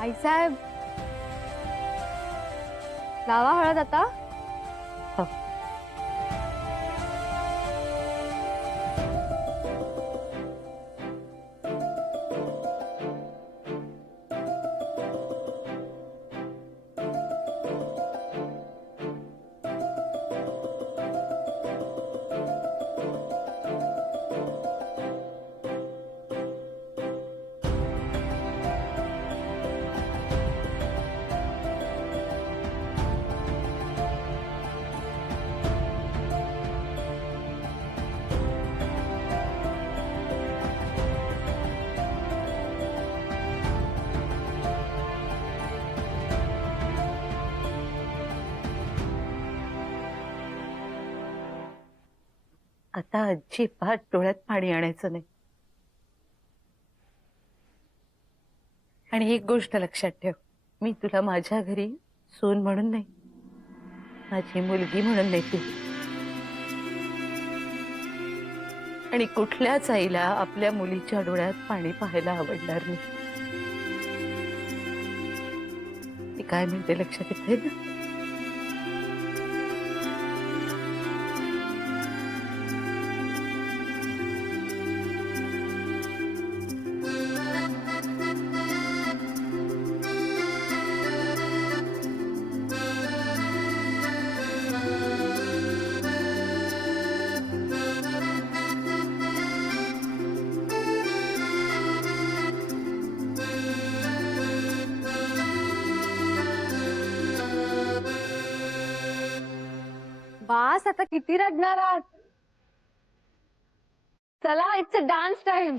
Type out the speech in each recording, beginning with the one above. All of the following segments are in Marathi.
आईसाहेब, लावा हळद आता. हो. आता अजिबात डोळ्यात पाणी आणायचं नाही. आणि एक गोष्ट लक्षात ठेव, मी तुला माझ्या घरी सून म्हणून नाही, माझी मुलगी म्हणून नेते. आणि कुठल्याच आईला आपल्या मुलीच्या डोळ्यात पाणी पाहायला आवडणार नाही. मी काय म्हणते लक्षात येते ना? बास, आता किती रडणार आहात? चला, इट्स अ डान्स टाइम.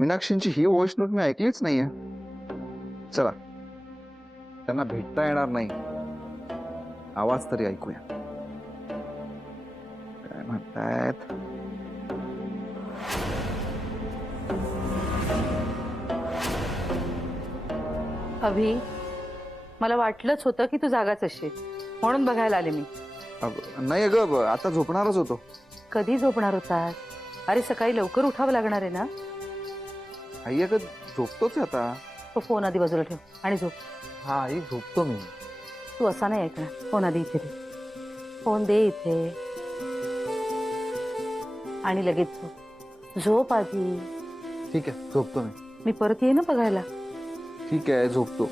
मीनाक्षींची ही व्हॉइस नोट मी ऐकलीच नाहीये. चला, त्यांना भेटता येणार नाही, आवाज तरी ऐकूया. काय म्हणतायत? अभि, मला वाटलंच होतं की तू जागाच असशील, म्हणून बघायला आले मी. नाही अगं, आता झोपणारच होतो. कधी झोपणार होतात? अरे सकाळी लवकर उठावं लागणार आहे ना. आई अगं, झोपतोच आहे आता. तो फोन आधी बाजूला ठेव आणि झोप. हा आई, झोपतो मी. तू असा नाही ऐकणार. फोन आधी इथे दे. फोन दे इथे आणि लगेच झोप. झोप आधी. ठीक आहे, झोपतो मी. मी परत येईन ना बघायला. ठीक आहे, झोपतो.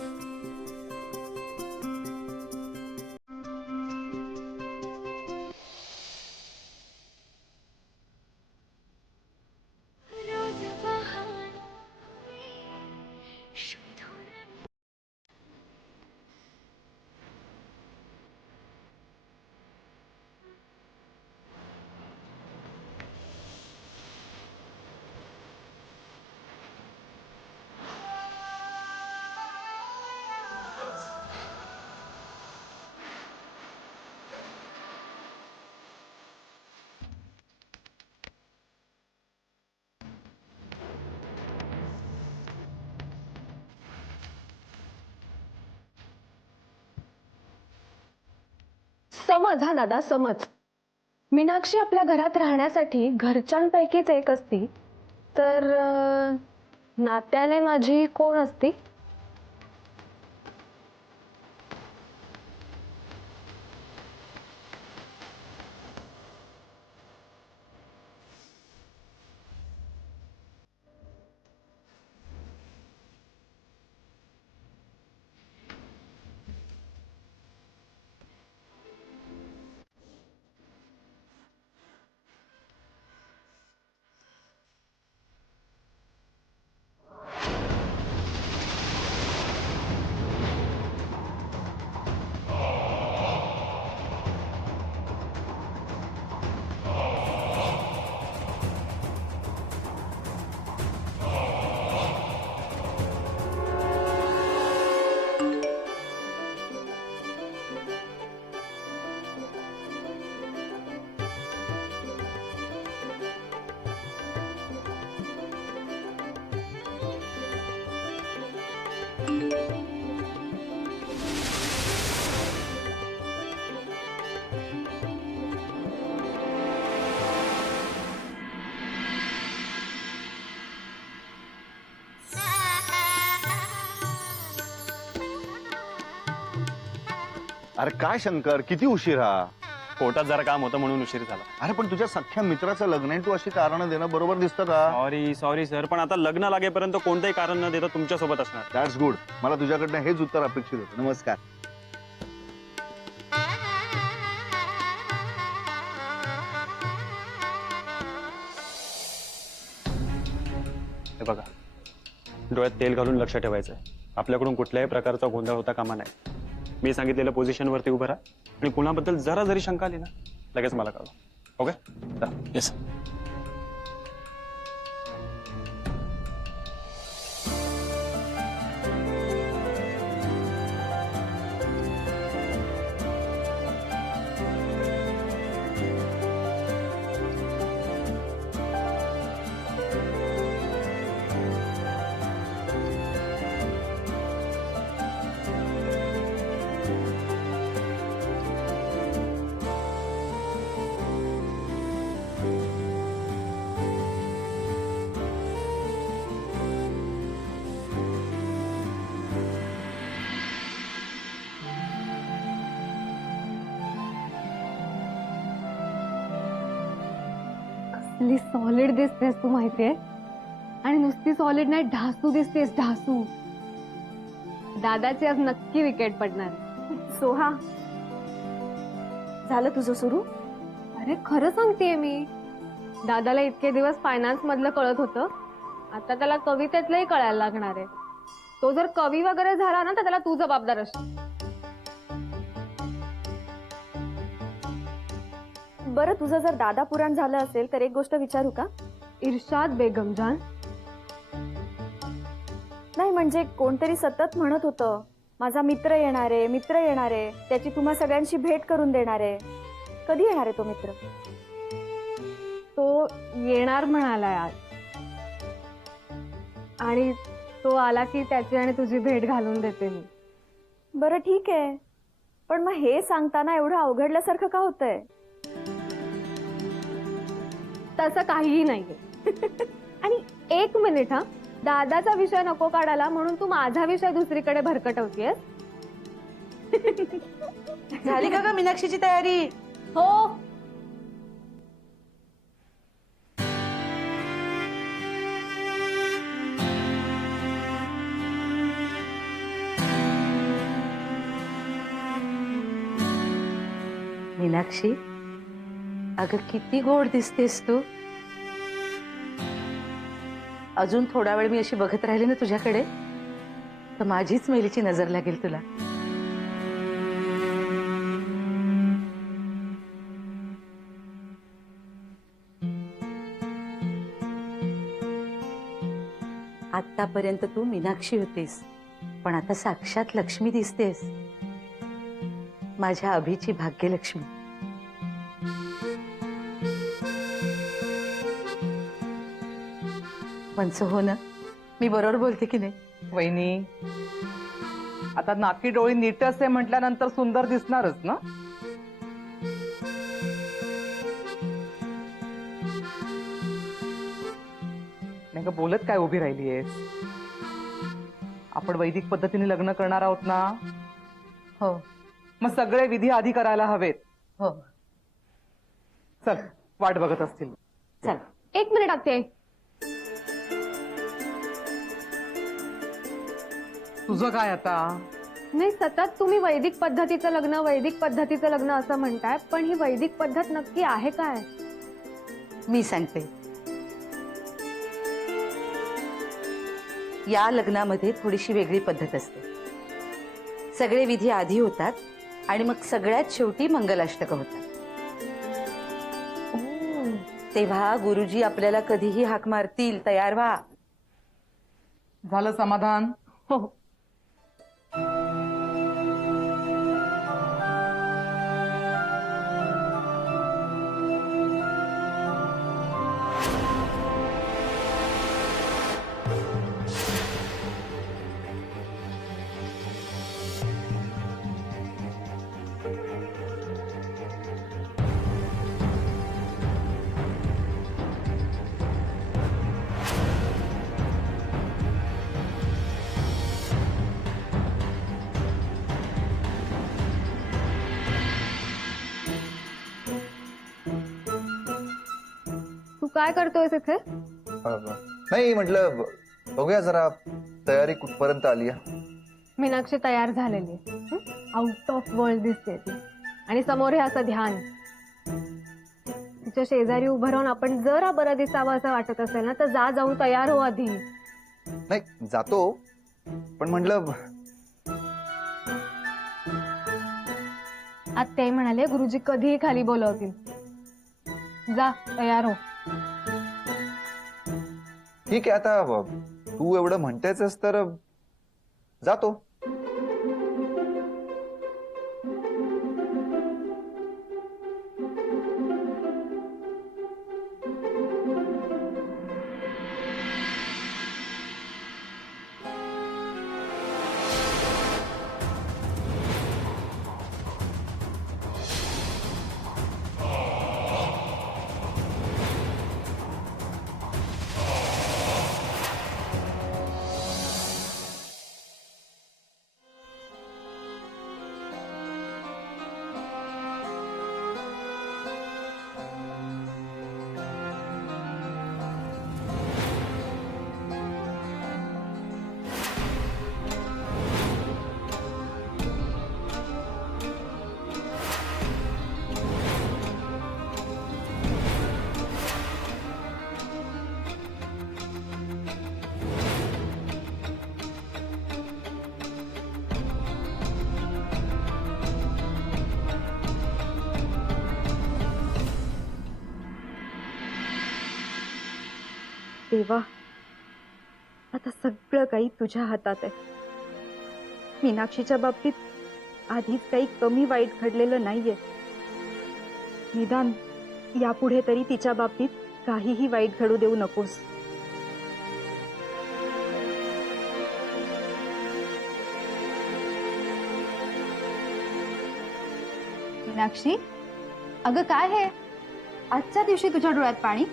समज हा दादा, समज. मीनाक्षी आपल्या घरात राहण्यासाठी घरच्यांपैकीच एक असती तर नात्याने माझी कोण असती? अरे काय शंकर, किती उशीर हा? कोर्टात जरा काम होतं म्हणून उशीर झाला. अरे पण तुझ्या सख्ख्या मित्राचं लग्न आहे, तू अशी कारण देणं बरोबर दिसतं का? सॉरी सर, पण आता लग्न लागेपर्यंत कोणतंही कारण न देता तुमच्या सोबत असणार. That's good. मला तुझ्याकडनं हेच उत्तर अपेक्षित होतं. नमस्कार. हे बघा, डोळ्यात तेल घालून लक्ष ठेवायचं आहे. आपल्याकडून कुठल्याही प्रकारचा गोंधळ होता कामा नाही. मी सांगितलेल्या पोझिशनवरती उभं राहा आणि कुणाबद्दल जरा जरी शंका आली ना, लगेच मला कळवा. ओके? येस. कसली सॉलिड दिसतेस तू, माहितीये? आणि नुसती सॉलिड नाही, ढासू दिसतेस, ढासू. दादाची आज नक्की विकेट पडणार. सोहा, झालं तुझं सुरू? अरे खरं सांगतेय मी. दादाला इतके दिवस फायनान्स मधलं कळत होतं, आता त्याला कवितेतलंही कळायला लागणार आहे. तो जर कवी वगैरे झाला ना तर त्याला तू जबाबदार असशील. बरं, तुझं जर दादा पुराण झालं असेल तर एक गोष्ट विचारू का? इर्शाद बेगम जान, नाही म्हणजे कोणतरी सतत म्हणत होतं माझा मित्र येणारे त्याची तुम्हा सगळ्यांशी भेट करून देणारे. कधी येणार आहे तो मित्र? तो येणार म्हणालाय आज, आणि तो आला की त्याची आणि तुझी भेट घालून देते मी. बरं ठीक आहे, पण मग हे सांगताना एवढं अवघडल्यासारखं का होतंय? तसं काहीही नाहीये. आणि एक मिनिट हा, दादाचा विषय नको काढायला म्हणून तू माझा विषय दुसरीकडे भरकटवतीयस. झाली का ग मीनाक्षीची तयारी? हो. मीनाक्षी, अगं किती गोड दिसतेस तू. अजून थोडा वेळ मी अशी बघत राहिली ना तुझ्याकडे तर माझीच मेलीची नजर लागेल तुला. आतापर्यंत तू मीनाक्षी होतीस, पण आता साक्षात लक्ष्मी दिसतेस. माझ्या अभिची भाग्यलक्ष्मी. मनस हो ना, मी बरोबर बोलते की नाही? वहिनी, आता नाकी डोळी नीट असे म्हटल्यानंतर सुंदर दिसणारच ना. नाही का बोलत काय उभी राहिलीयस? आपण वैदिक पद्धतीने लग्न करणार आहोत ना. हो मग सगळे विधी आधी करायला हवेत. हो. चल, वाट बघत असतील. चल. एक मिनिट आत्ते. तुझं काय आता? नाही, सतत तुम्ही वैदिक पद्धतीचं लग्न असं म्हणताय, पण ही वैदिक पद्धत नक्की आहे काय? मी सांगते. या लग्नामध्ये थोडीशी वेगळी पद्धत असते. सगळे विधी आधी होतात आणि मग सगळ्यात शेवटी मंगलाष्टक होतात. तेव्हा गुरुजी आपल्याला कधीही हाक मारतील, तयार व्हा. झालं समाधान? हो. तू काय करतोयस इथे? नाही म्हटलं बघूया जरा तयारी कुठपर्यंत आली आहे. मीनाक्षी तयार झालेली, आउट ऑफ वर्ल्ड दिसते ती, आणि समोर हे असं ध्यान. तिच्या शेजारी उभं राहून आपण जरा बरं दिसावं असं वाटत असेल ना तर जा, जाऊन तयार हो आधी. नाही जातो, पण म्हटलं आत्याही म्हणाले गुरुजी कधीही खाली बोलवतील. जा, तयार हो. ठीक आहे, आता तू एवढं म्हणतेच तर जातो. देवा, आता आता सगळं काही तुझ्या हातात आहे. मीनाक्षीच्या बाबतीत आधीच काही कमी वाईट घडलेलं नाहीये. निदान यापुढे तरी तिच्या बाबतीत काहीही वाईट घडू देऊ नकोस. मीनाक्षी, अगं काय हे आजच्या दिवशी तुझ्या डोळ्यात पाणी?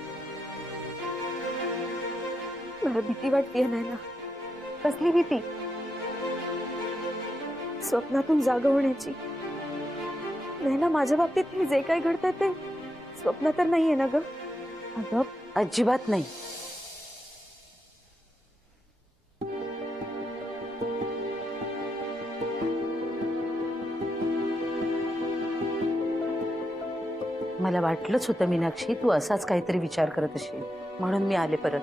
मला भीती वाटतेय नैना. कसली भीती? स्वप्नातून जाग होण्याची. नैना, माझ्या बाबतीत हे जे काही घडतंय ते स्वप्न तर नाहीये ना ग? अगं अजिबात नाही. मला वाटलंच होतं मीनाक्षी, तू असाच काहीतरी विचार करत असेल, म्हणून मी आले परत.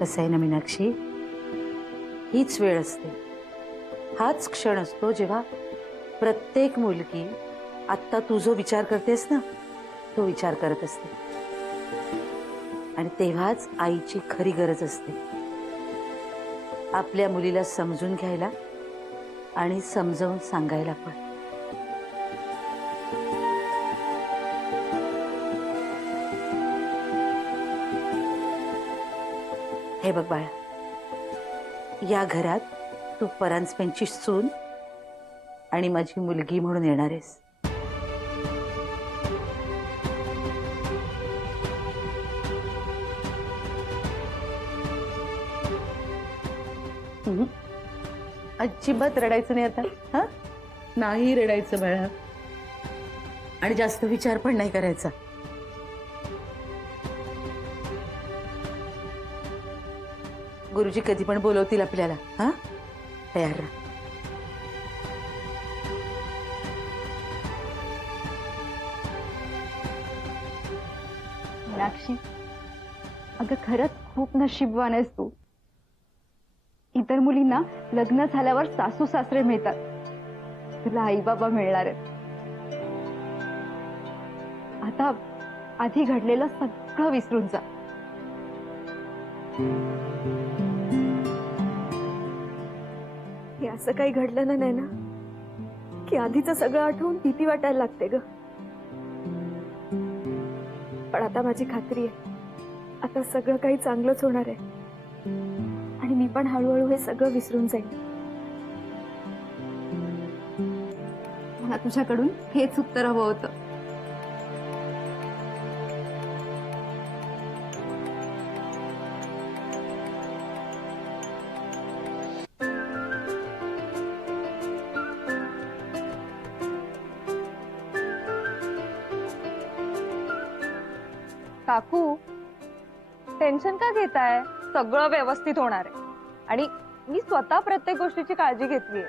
कसं आहे ना मीनाक्षी, हीच वेळ असते, हाच क्षण असतो जेव्हा प्रत्येक मुलगी आत्ता तू जो विचार करतेस ना, तो विचार करत असते. आणि तेव्हाच आईची खरी गरज असते, आपल्या मुलीला समजून घ्यायला आणि समजावून सांगायला पण. हे बघ बाळा, या घरात तू परांजपेंची सून आणि माझी मुलगी म्हणून येणार आहेस. अजिबात रडायचं नाही आता, हा? नाही रडायचं बाळा, आणि जास्त विचार पण नाही करायचा. गुरुजी कधी पण बोलवतील आपल्याला, हा? तयार राहा. मीनाक्षी, अगं खरंच खूप नशीबवान आहेस तू. इतर मुलींना लग्न झाल्यावर सासू सासरे मिळतात, तुला आई बाबा मिळणार आहेत. आता आधी घडलेलं सगळं विसरून जा. हे असं काही घडलं ना नैना की आधीच सगळं आठवून भीती वाटायला लागते ग. पण आता माझी खात्री आहे, आता सगळं काही चांगलंच होणार आहे आणि मी पण हळूहळू हे सगळं विसरून जाईन. मला तुझ्याकडून हेच उत्तर हवं होतं. काकू, टेन्शन का घेताय? सगळं व्यवस्थित होणार आहे आणि मी स्वतः प्रत्येक गोष्टीची काळजी घेतलीये,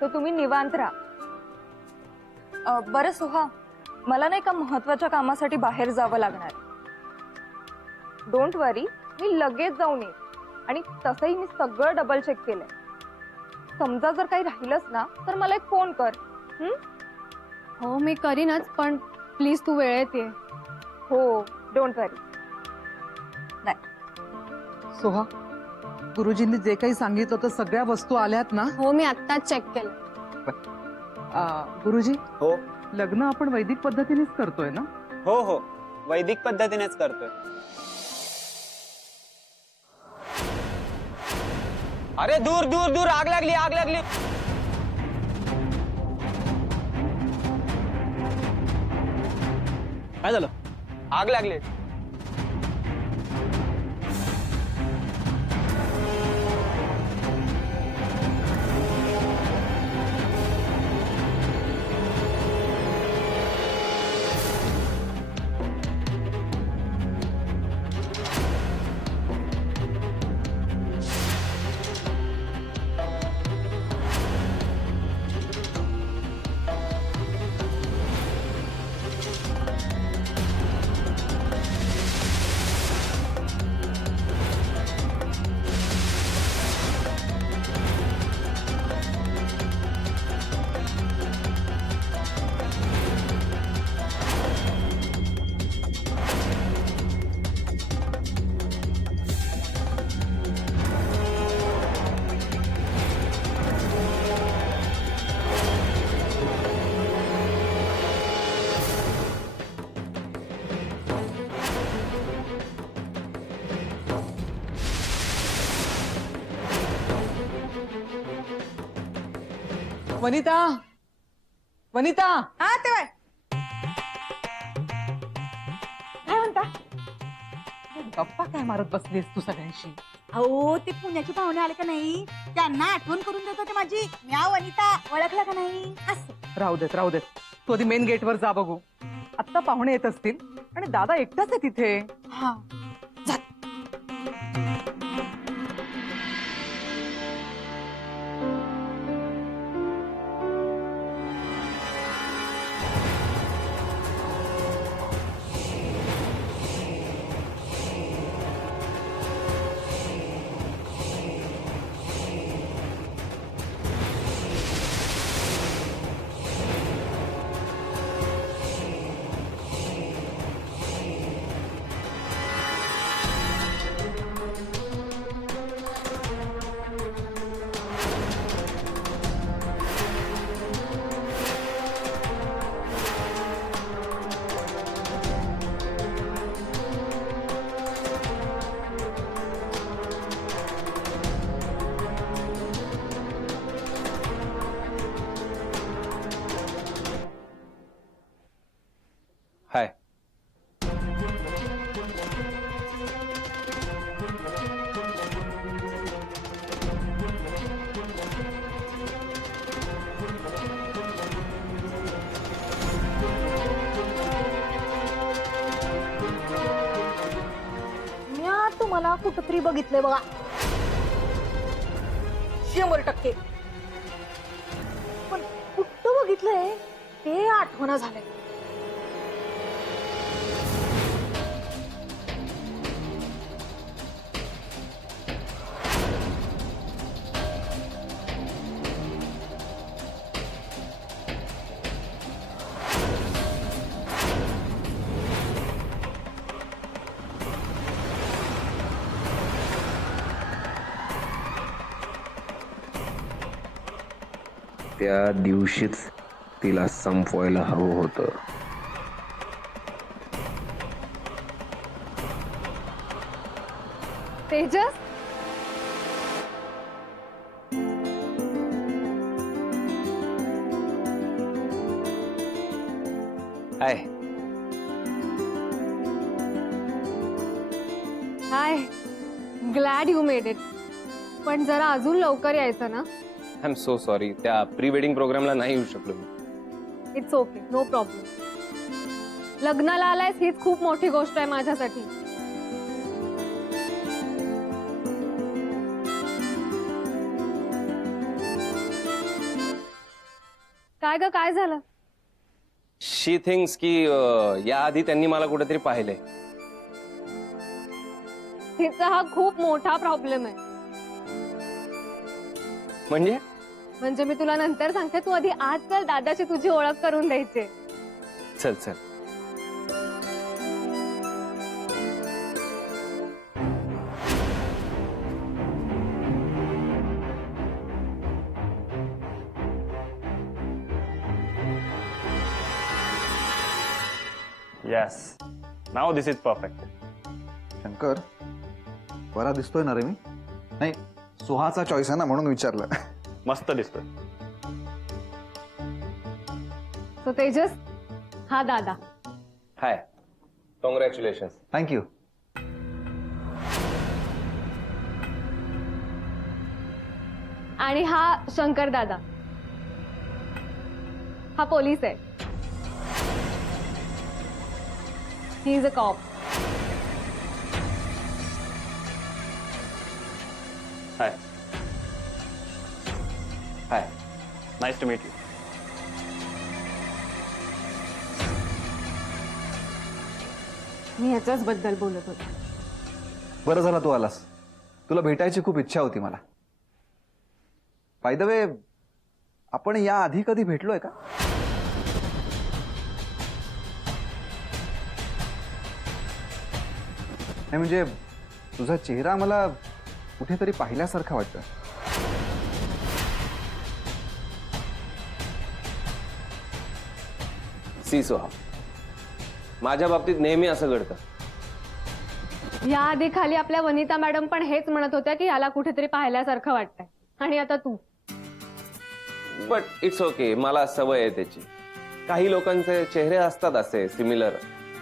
तर तुम्ही निवांत राहा. बरं सुहा, मला नाही का महत्वाच्या कामासाठी बाहेर जावं लागणार. डोंट वरी, मी लगेच जाऊन येईन. आणि तसंही मी सगळं डबल चेक केलंय. समजा जर काही राहिलंच ना तर मला एक फोन कर. हो मी करीनच, पण प्लीज तू वेळेत ये. हो, डोंट वरी. सोहा, गुरुजींनी जे काही सांगितलं तर सगळ्या वस्तू आल्यात ना? हो मी आत्ताच चेक केलं. गुरुजी, हो लग्न आपण वैदिक पद्धतीनेच करतोय ना? हो हो, वैदिक पद्धतीनेच करतोय. अरे दूर दूर दूर, आग लागली, आग लागली. काय झालं? आग लागली. वनिता वनिता हा तेव्हा काय म्हणता? गप्पा काय मारत बसलीस तू सगळ्यांशी? अहो ते पुण्याचे पाहुणे आले का नाही त्यांना आठवण करून देत होते माझी. म्या वनिता ओळखला का नाही असं. राहू देत तू आधी मेन गेटवर जा बघू. आत्ता पाहुणे येत असतील आणि दादा एकटाच आहे तिथे. हा हाय. म्या तुम्हाला कुठंतरी बघितलंय बघा. 100%. पण कुठं बघितलंय ते आठवणा झालंय. त्या दिवशीच तिला संपवायला हवं होतं. Tejas, hi. Hi. Glad you made it. पण जरा अजून लवकर यायचं ना. I am so sorry. त्या प्री वेडिंग प्रोग्रामला नाही येऊ शकलो मी. It's okay, no problem. लग्नाला आलायस हीच खूप मोठी गोष्ट आहे माझ्यासाठी. काय ग, काय झालं? शी थिंक्स की याआधी त्यांनी मला कुठेतरी पाहिलंय. तिचा हा खूप मोठा प्रॉब्लेम आहे. म्हणजे मी तुला नंतर सांगते. तू आधी आज चल, दादाची तुझी ओळख करून द्यायची. चल चल. Yes, now this is perfect. Shankar, बरा दिसतोय ना रे मी? नाही, सुहाचा चॉईस आहे ना म्हणून विचारलं. मस्त दिसतोय. सो तेजस, हा दादा. हाय. कॉंग्रॅच्युलेशन. थँक्यू. आणि हा शंकर दादा. हा पोलीस आहे. He is a cop. Hi. Hi. Nice to meet you. मी ह्याच्याच बद्दल बोलत होते. बरं झालं तू आलास. तुला भेटायची खूप इच्छा होती मला. बाय द वे, आपण या आधी कधी भेटलोय का? नाही म्हणजे तुझा चेहरा मला कुठेतरी पाहिल्यासारखा वाटतं. सी सोहा, माझ्या बाबतीत नेहमी असं घडतं. याआधी खाली आपल्या वनिता मॅडम पण हेच म्हणत होत्या की याला कुठेतरी पाहिल्यासारखं वाटतंय. आणि आता तू. बट इट्स ओके, मला सवय आहे त्याची. काही लोकांचे चेहरे असतात असे सिमिलर,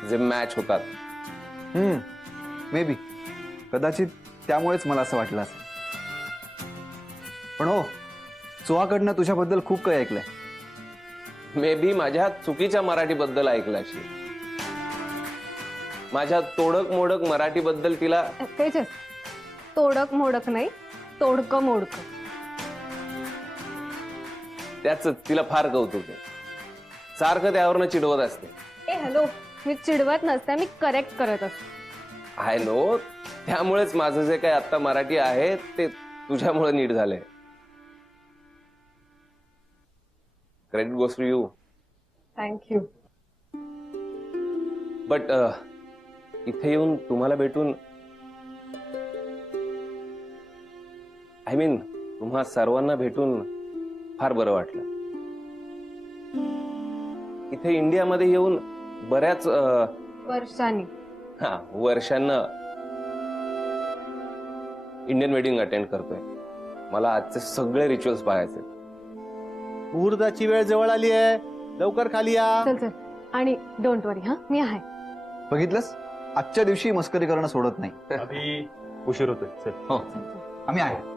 जे मॅच होतात. मे बी, कदाचित त्यामुळेच मला असं वाटलं असेल. पण हो, सुहाकडनं तुझ्याबद्दल खूप काही ऐकलंय. मे बी माझ्या चुकीच्या मराठीबद्दल ऐकलं असेल. माझ्या तोडक मोडक मराठीबद्दल तिला तेजस, तोडक मोडक नाही, तोडकं मोडकं. त्याच तिला फार कौतुक आहे. सारखं त्यावरनं चिडवत असते. ए हॅलो, मी चिडवत नसते, मी करेक्ट करत असते. आय नो, त्यामुळेच माझं जे काही आता मराठी आहे ते तुझ्यामुळे नीट झालंय. Credit goes to you. Thank you. But इथे येऊन तुम्हाला भेटून, आय मीन तुम्हा सर्वांना भेटून फार बरं वाटलं. इथे इंडियामध्ये येऊन बऱ्याच वर्षांनी वर्षांना इंडियन वेडिंग अटेंड करतोय. मला आजचे सगळे रिच्युअल्स पाहायचे. मुहूर्ताची वेळ जवळ आली आहे, लवकर खाली या. चल चल, आणि डोंट वरी, हा मी आहे. बघितलंस, आजच्या दिवशी मस्करी करणं सोडत नाही. अभि उशीर होतोय. चल. हो, आम्ही आहे.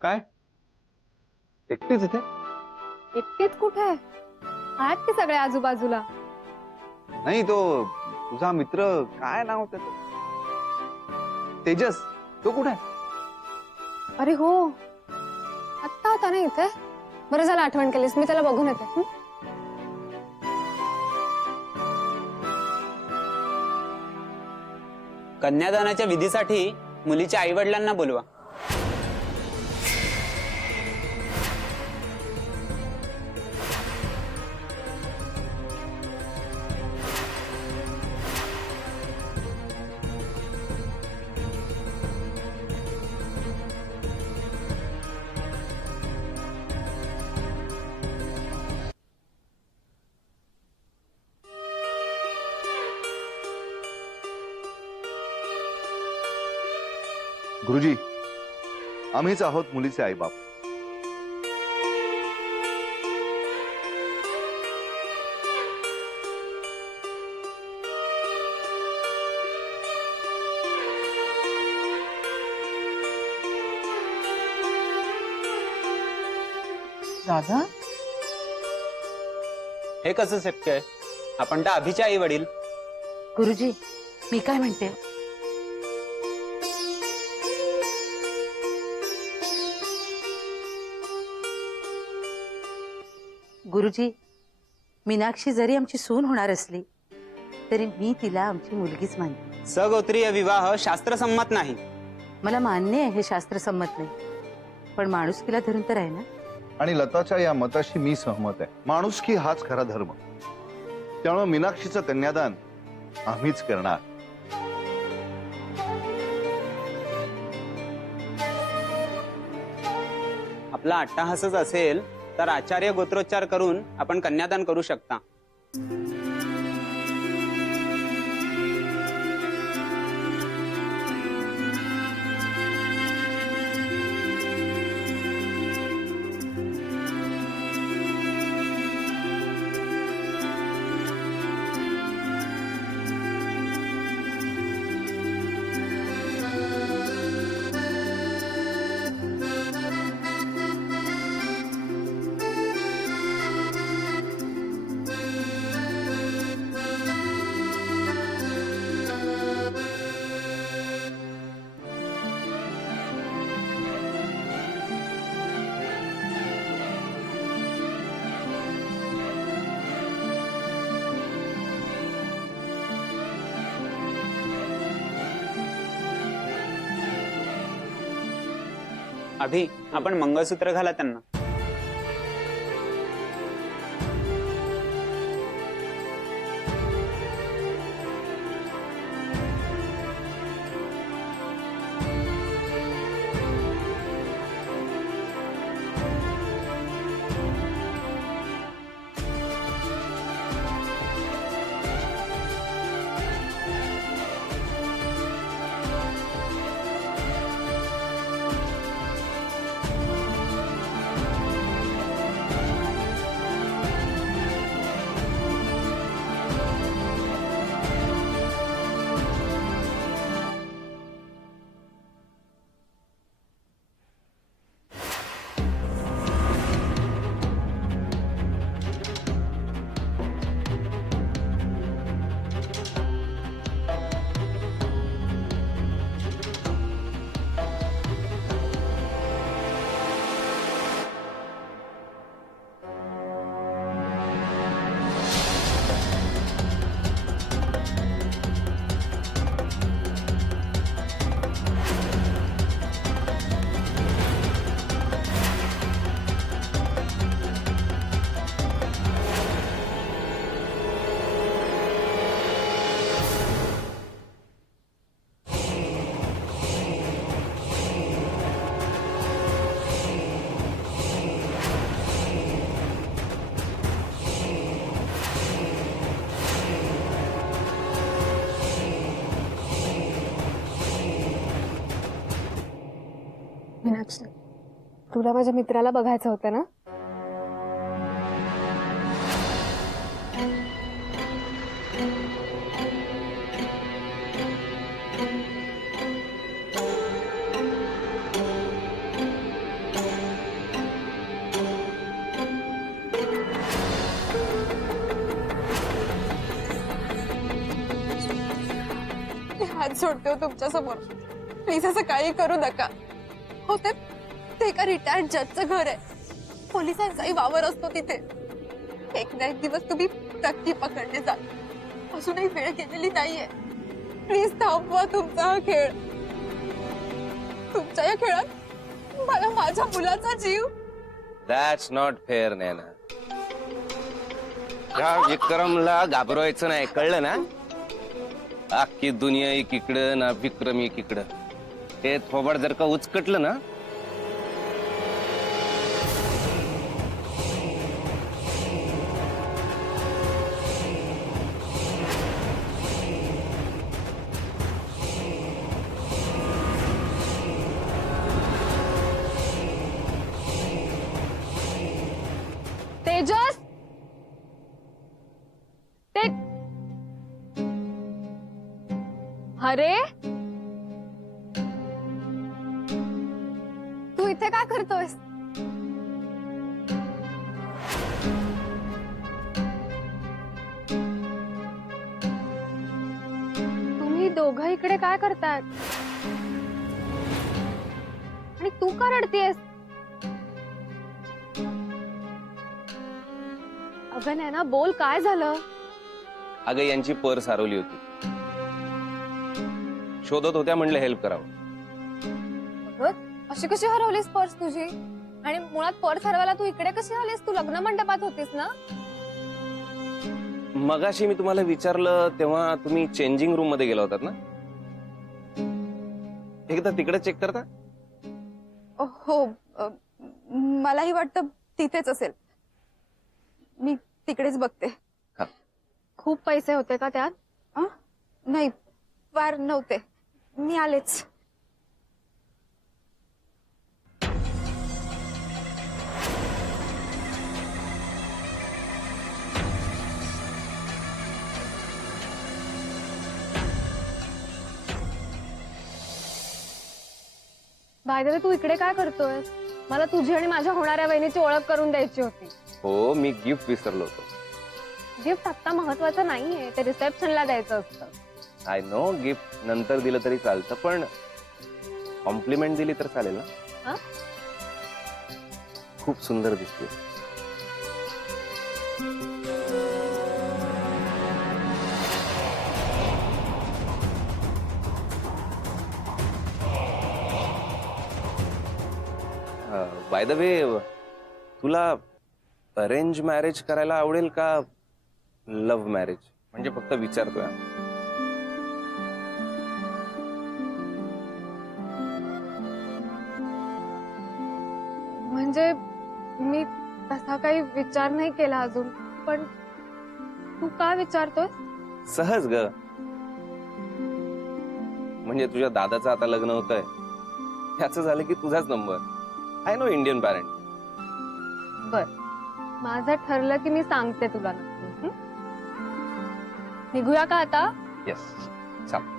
काय एकटीच इथे? एकटीच कुठे आहेत की सगळे आजूबाजूला? नाही, तो तुझा मित्र, काय नाव त्याचं, तेजस, तो कुठे आहे? अरे हो, आत्ता होता ना इथे. बरं झालं आठवण केलीस, मी त्याला बघून येते. कन्यादानाच्या विधीसाठी मुलीच्या आई वडिलांना बोलवा. गुरुजी, आम्हीच आहोत मुलीचे आईबाप. दादा, हे कसं शक्य आहे? आपण तर अभिचे आई वडील. गुरुजी, मी काय म्हणते, गुरुजी, मीनाक्षी जरी आमची सून होणार असली तरी मी तिला आमची मुलगीच मानते. सगोत्रीय विवाह शास्त्रसंमत नाही. मला मान्य आहे हे शास्त्रसंमत नाही, पण माणुसकीला धरून तर आहे ना. आणि लताच्या या मताशी मी सहमत आहे. माणुसकी हाच खरा धर्म. त्यामुळे मीनाक्षीचं कन्यादान आम्हीच करणार. आपला अट्टाहासच असेल तर आचार्य गोत्रोच्चार करून आपण कन्यादान करू शकता. अभि, आपण मंगळसूत्र घाला त्यांना. मीनाक्षी, तुला माझ्या मित्राला बघायचं होतं ना? हात सोडते हो तुमच्या समोर. प्लीज असं काही करू नका. हो ते एका रिटायर्ड जजचं घर आहे. पोलिसांचाही वावर असतो तिथे. एक ना एक दिवस तुम्ही नक्की पकडले जाल. अजूनही वेळ गेलेली नाहीये. प्लीज थांबवा तुमचा हा खेळ. तुमच्या या खेळात मला माझ्या मुलाचा जीव. दॅट्स नॉट फेअर नैना. या विक्रमला घाबरवायचं नाही, कळलं ना? अख्खी दुनिया एकीकडं ना विक्रम एकीकडं. ते थोबड जर का उचकटलं ना, तेजस, ते अरे तू इथे काय करतोयस? तुम्ही दोघं इकडे काय करताय? आणि तू का रडतीयस? अगं नैना, बोल, काय झालं? अगं यांची पर्स हरवली होती. शोधत होत्या, म्हणलं हेल्प करावं. अशी कशी हरवलीस पर्स तुझी? आणि मुळात पर्स हरवायला तू इकडे कशी आलीस? तू लग्न मंडपात होतीस ना? मगाशी मी तुम्हाला विचारलं तेव्हा तुम्ही चेंजिंग रूम मध्ये गेला होतात ना? एकदा तिकडे चेक करता? हो, मलाही वाटतं तिथेच असेल. मी तिकडेच बघते. खूप पैसे होते का त्यात? नाही, फार नव्हते. मी आलेच. बाय द वे, तू इकडे काय करतोय? मला तुझी आणि माझ्या होणाऱ्या बहिणीची ओळख करून द्यायची होती. हो, मी गिफ्ट विसरलो होतो. गिफ्ट आता महत्वाचं नाहीये, ते रिसेप्शनला द्यायचं असतं. आय नो, गिफ्ट नंतर दिलं तरी चालतं, पण कॉम्प्लिमेंट दिली तर चालेल ना? हा? खूप सुंदर दिसते. बाय द वे, तुला अरेंज मॅरेज करायला आवडेल का लव्ह मॅरेज? म्हणजे फक्त विचारतोय. म्हणजे मी तसा काही विचार नाही केला अजून, पण तू का विचारतोय? सहज ग. म्हणजे तुझ्या दादाचं आता लग्न होतंय, त्याचं झालं की तुझाच number. I know, Indian parent. बर, माझं ठरलं की मी सांगते तुला नक्की. निघूया का आता? येस, चाल.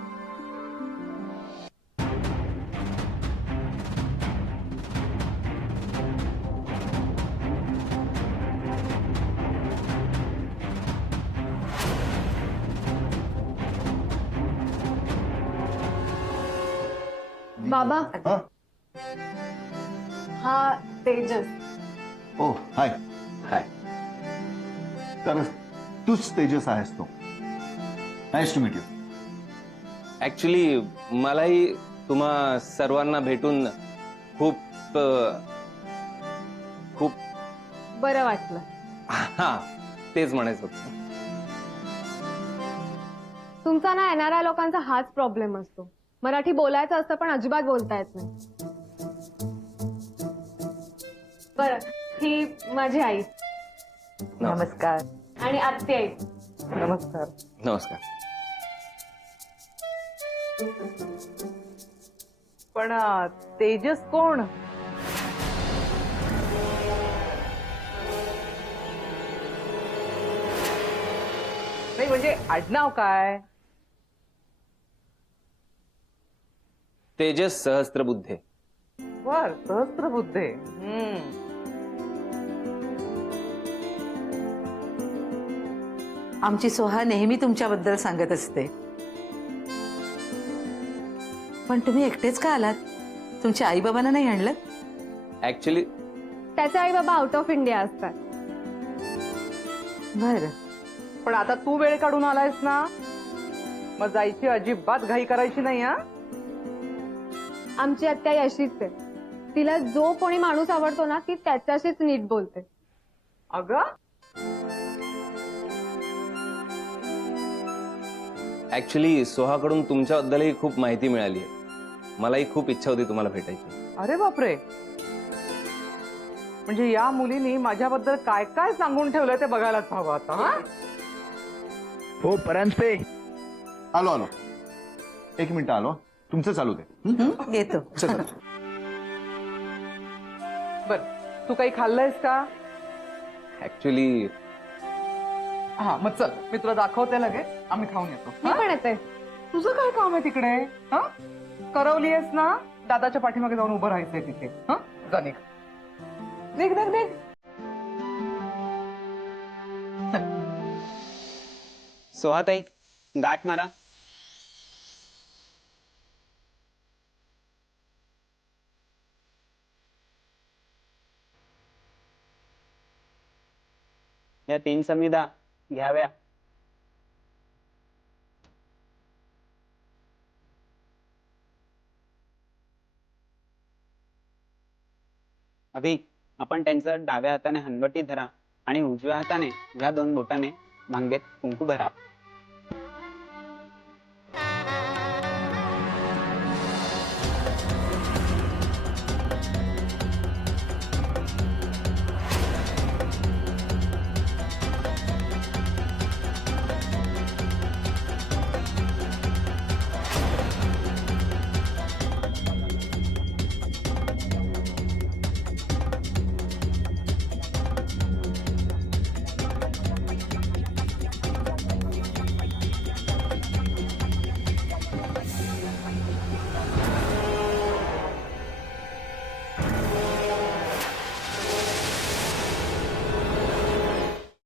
बाबा, हा? हा तेजस. ओ हाय. हाय. तर तूच तेजस आहेस तो. Nice to meet you. Actually मलाही तुम्हा सर्वांना भेटून खूप खूप बरं वाटलं. हा, तेच म्हणायचं होतं. तुमचा ना येणाऱ्या लोकांचा हाच प्रॉब्लेम असतो. मराठी बोलायचं असतं पण अजिबात बोलता येत नाही. बरं, ही माझी आई नमस्कार. आणि आत्ती आई. नमस्कार. नमस्कार. पण तेजस कोण? नाही म्हणजे आडनाव काय? तेजस सहस्त्रबुद्धे. बर, सहस्त्रबुद्धे. आमची सोहा नेहमी तुमच्याबद्दल सांगत असते. पण तुम्ही एकटेच का आलात? तुमच्या आई बाबांना नाही आणलं? ऍक्च्युली त्याचे आई बाबा आउट ऑफ इंडिया असतात. बरं. पण आता तू वेळ काढून आलायस ना, मग जायची अजिबात घाई करायची नाही. हा, आमची आत्या अशीच आहे. तिला जो कोणी माणूस आवडतो ना, ती त्याच्याशीच नीट बोलते. अगं, ऍक्च्युली सोहाकडून तुमच्याबद्दलही खूप माहिती मिळाली आहे. मलाही खूप इच्छा होती तुम्हाला भेटायची. अरे बापरे. म्हणजे या मुलीनी माझ्याबद्दल काय काय सांगून ठेवलंय ते बघायलाच हवं आता. हा? हो परांजपे. आलो आलो, एक मिनिट आलो. तुमचं चालू दे. येतो. चला. बर, तू काही खाल्लंयस का? ऍक्च्युली हा, मग चल, मी तुला दाखवते लगेच. आम्ही खाऊन येतो. मी हा? पण येते. तुझं काय काम आहे तिकडे? हा, करवली आहेस ना, दादाच्या पाठीमागे जाऊन उभं राहायचंय तिथे. हा, जा निघ. निघ निघ निघ. सोहाताई, गाठ मारा. या 3 संविधा घ्याव्या. अभि, आपण त्यांचं डाव्या हाताने हनवटी धरा आणि उजव्या हाताने या 2 बोटाने मांगेत कुंकू भरा.